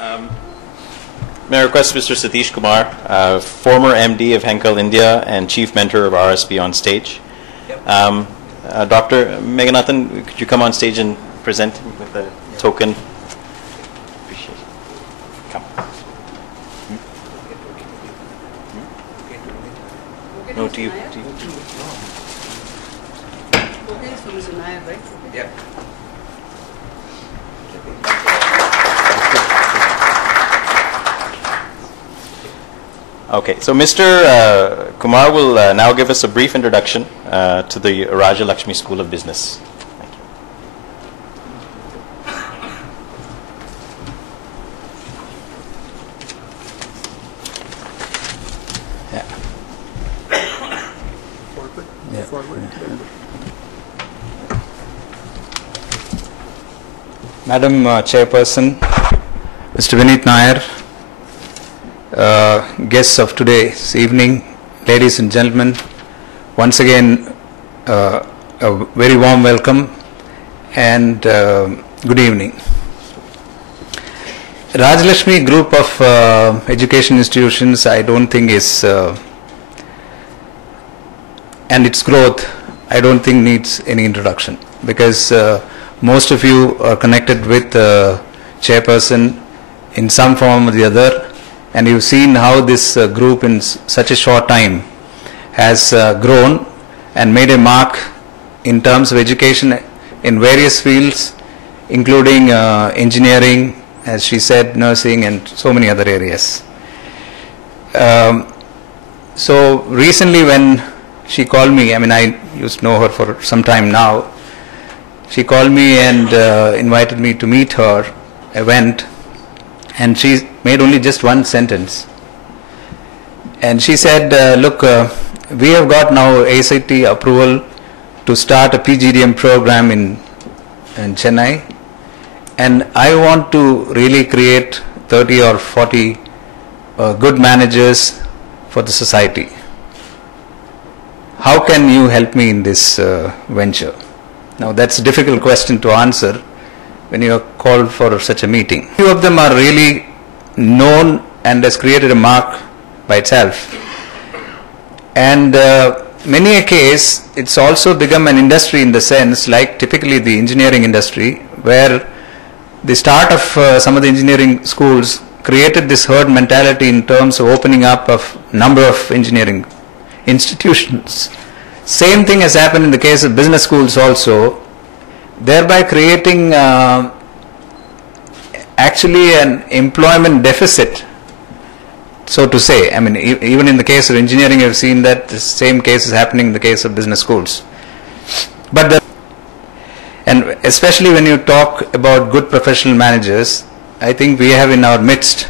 May I request Mr. Satish Kumar, former MD of Henkel India and chief mentor of RSB, on stage. Yep. Dr. Meghanathan, could you come on stage and present with the token? Appreciate it. Come. No, to you. To you. Okay, so Mr. Nayar, right? Yeah. Okay, so Mr. Kumar will now give us a brief introduction to the Rajalakshmi School of Business. Thank you. Yeah. Forward. Yeah. Forward. Madam Chairperson, Mr. Vineet Nayar, guests of today's evening, ladies and gentlemen, once again a very warm welcome and good evening. Rajalakshmi Group of Education Institutions, I don't think is, and its growth, I don't think needs any introduction, because most of you are connected with Chairperson in some form or the other, and you've seen how this group in such a short time has grown and made a mark in terms of education in various fields, including engineering, as she said, nursing, and so many other areas. So recently when she called me, I mean, I used to know her for some time now, she called me and invited me to meet her. I went, and she made only just one sentence. And she said, look, we have got now ACT approval to start a PGDM program in Chennai, and I want to really create 30 or 40 good managers for the society. How can you help me in this venture? Now that's a difficult question to answer when you are called for such a meeting. Few of them are really known and has created a mark by itself. And many a case, it's also become an industry in the sense, like typically the engineering industry, where the start of some of the engineering schools created this herd mentality in terms of opening up of number of engineering institutions. Same thing has happened in the case of business schools also, thereby creating actually an employment deficit, so to say. I mean, even in the case of engineering, I've seen that the same case is happening in the case of business schools. But and especially when you talk about good professional managers, I think we have in our midst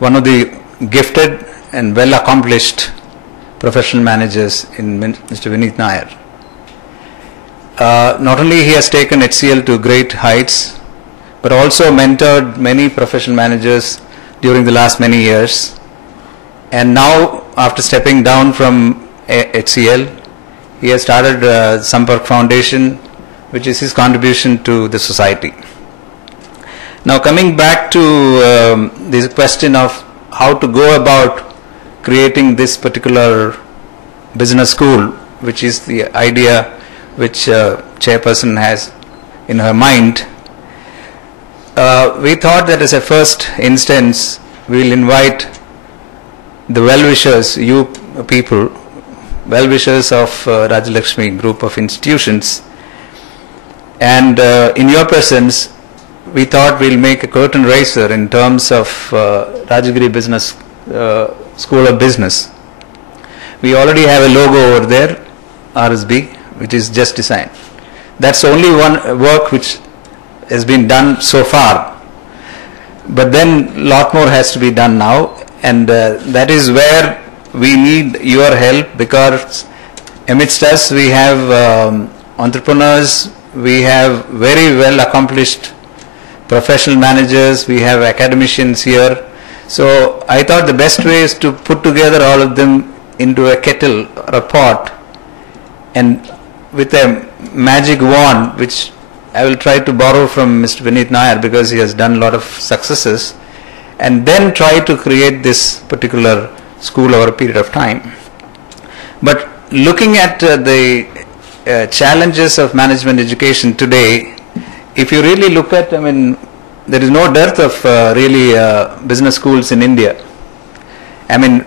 one of the gifted and well accomplished professional managers in Mr. Vineet Nayar. Not only he has taken HCL to great heights, but also mentored many professional managers during the last many years. And now, after stepping down from HCL, he has started Sampark Foundation, which is his contribution to the society. Now, coming back to this question of how to go about creating this particular business school, which is the idea which Chairperson has in her mind, we thought that as a first instance, we will invite the well-wishers, you people, well-wishers of Rajalakshmi Group of Institutions, and in your presence, we thought we'll make a curtain raiser in terms of Rajagiri Business School of Business. We already have a logo over there, RSB, which is just designed. That's only one work which has been done so far. But then a lot more has to be done now, and that is where we need your help, because amidst us we have entrepreneurs, we have very well accomplished professional managers, we have academicians here. So I thought the best way is to put together all of them into a kettle or a pot, and with a magic wand which I will try to borrow from Mr. Vineet Nayar because he has done a lot of successes, and then try to create this particular school over a period of time. But looking at the challenges of management education today, if you really look at, I mean, there is no dearth of really business schools in India. I mean,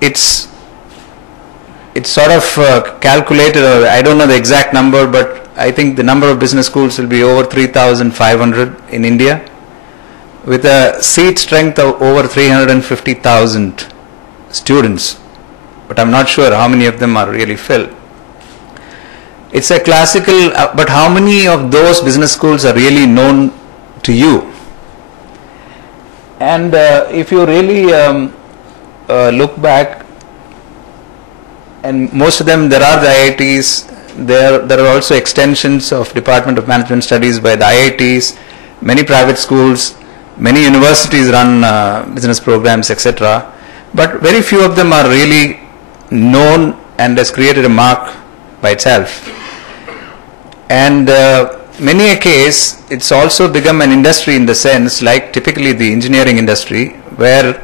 it's sort of calculated, or I don't know the exact number, but I think the number of business schools will be over 3,500 in India, with a seat strength of over 350,000 students. But I'm not sure how many of them are really filled. It's a classical, but how many of those business schools are really known to you? And if you really look back, and most of them, there are the IITs, there are also extensions of Department of Management Studies by the IITs, many private schools, many universities run business programs, etc. But very few of them are really known and has created a mark by itself. And many a case, it's also become an industry in the sense, like typically the engineering industry, where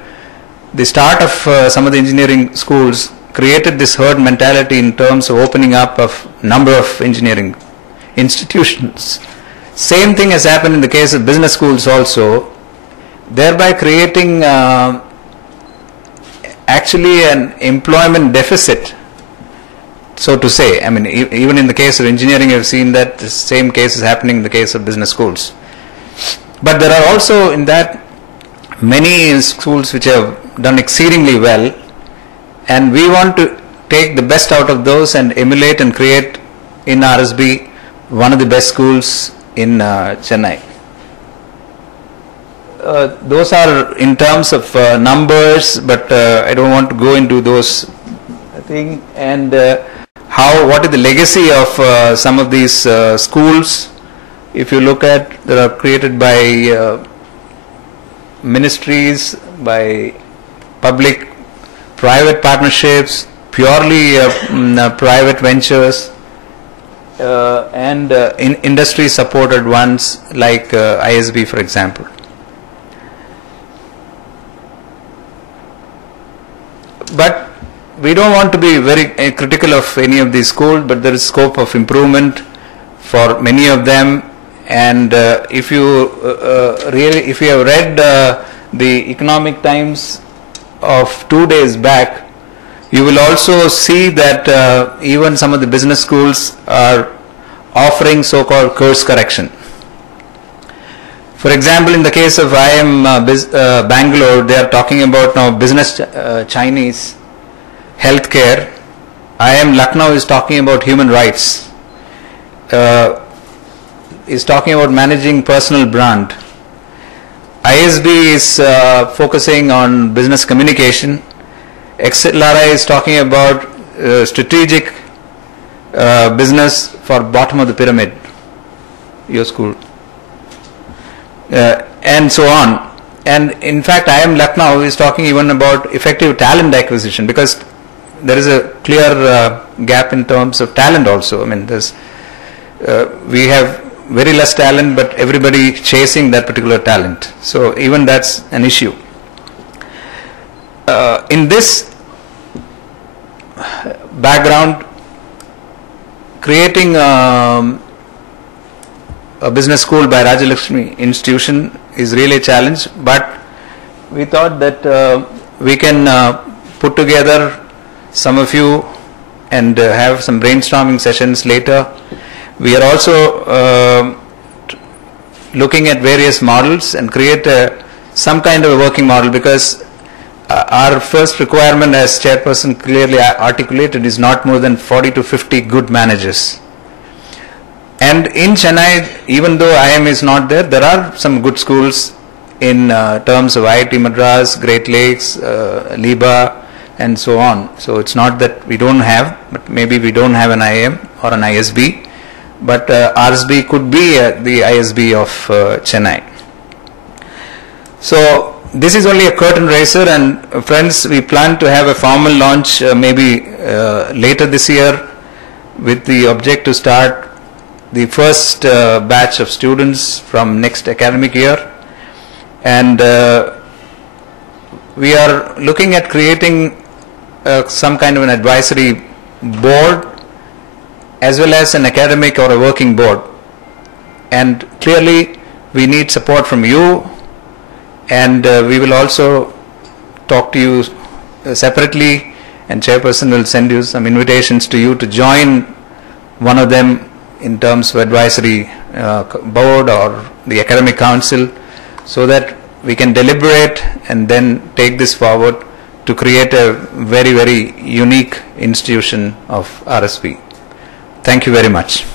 the start of some of the engineering schools created this herd mentality in terms of opening up of number of engineering institutions. Same thing has happened in the case of business schools also, thereby creating actually an employment deficit, so to say. I mean, even in the case of engineering, I've seen that the same case is happening in the case of business schools. But there are also in that many schools which have done exceedingly well, and we want to take the best out of those and emulate and create in RSB one of the best schools in Chennai. Those are in terms of numbers, but I don't want to go into those things. And what is the legacy of some of these schools? If you look at, they are created by ministries, by public-private partnerships, purely private ventures, and industry-supported ones like ISB, for example. But we don't want to be very critical of any of these schools, but there is scope of improvement for many of them. And if you if you have read the Economic Times of 2 days back, you will also see that even some of the business schools are offering so-called course correction. For example, in the case of IIM Bangalore, they are talking about now business Chinese, healthcare. IIM Lucknow is talking about human rights, is talking about managing personal brand. ISB is focusing on business communication. XLRI is talking about strategic business for bottom of the pyramid, your school. And so on. And in fact, IIM Lucknow is talking even about effective talent acquisition, because there is a clear gap in terms of talent also. I mean, we have very less talent, but everybody chasing that particular talent. So even that's an issue. In this background, creating a business school by Rajalakshmi institution is really a challenge, but we thought that we can put together some of you and have some brainstorming sessions later. We are also looking at various models and create some kind of a working model, because our first requirement, as chairperson clearly articulated, is not more than 40 to 50 good managers. And in Chennai, even though IIM is not there, there are some good schools in terms of IIT Madras, Great Lakes, LIBA, and so on. So it's not that we don't have, but maybe we don't have an IIM or an ISB, but RSB could be the ISB of Chennai. So this is only a curtain raiser, and friends, we plan to have a formal launch maybe later this year, with the object to start the first batch of students from next academic year, and we are looking at creating some kind of an advisory board as well as an academic or a working board, and clearly we need support from you, and we will also talk to you separately, and chairperson will send you some invitations to you to join one of them in terms of advisory board or the academic council, so that we can deliberate and then take this forward to create a very, very unique institution of RSB. Thank you very much.